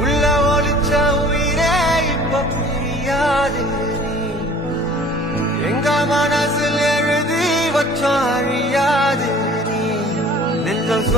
உள்ள ஒளிச்ச உயிரே இப்ப புரியாது நீ எங்க மனசில் எழுதி வச்ச அழியாது நீ நெஞ்சம்